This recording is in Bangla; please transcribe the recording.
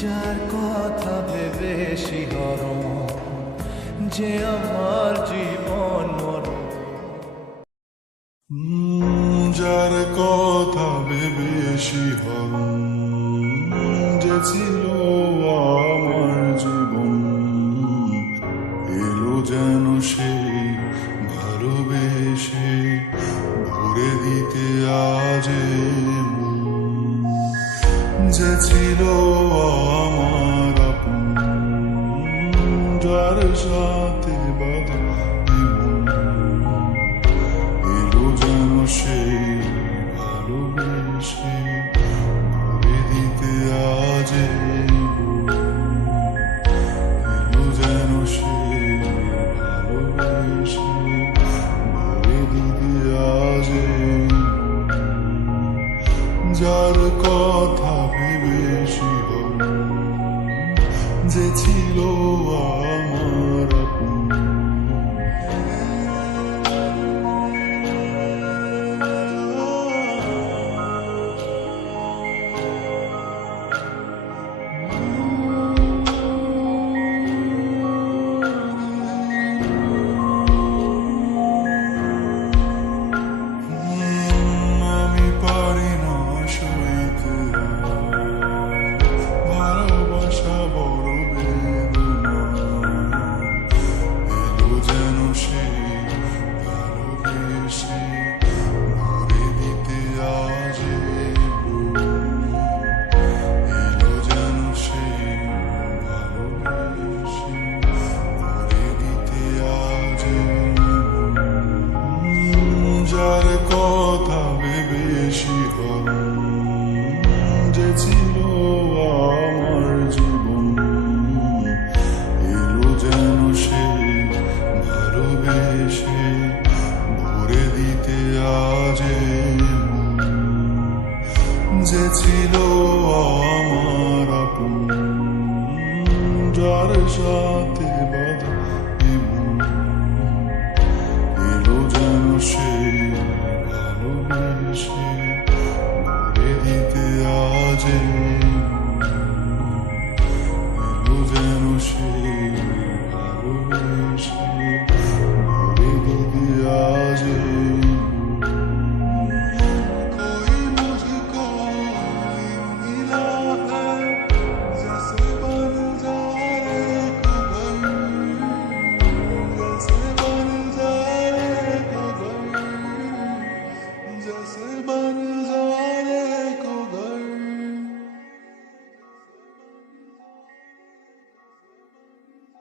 যার কথা ভেবে শিহরণ যে আমার জীবন মরণ যার কথা ভেবে শিহরণ যে ছিল আমার জীবন এলো যেন সে ভালোবেসে, ভরে দিতে আজ। যে ছিল আমার আপন। যার সাথে বাধা এলো যেন সে যার কথা ভেবে শিহরণ যে ছিল ভালোবেসে ভরে দিতে আজ। যে ছিল আমার আপন যার সাথে বাধা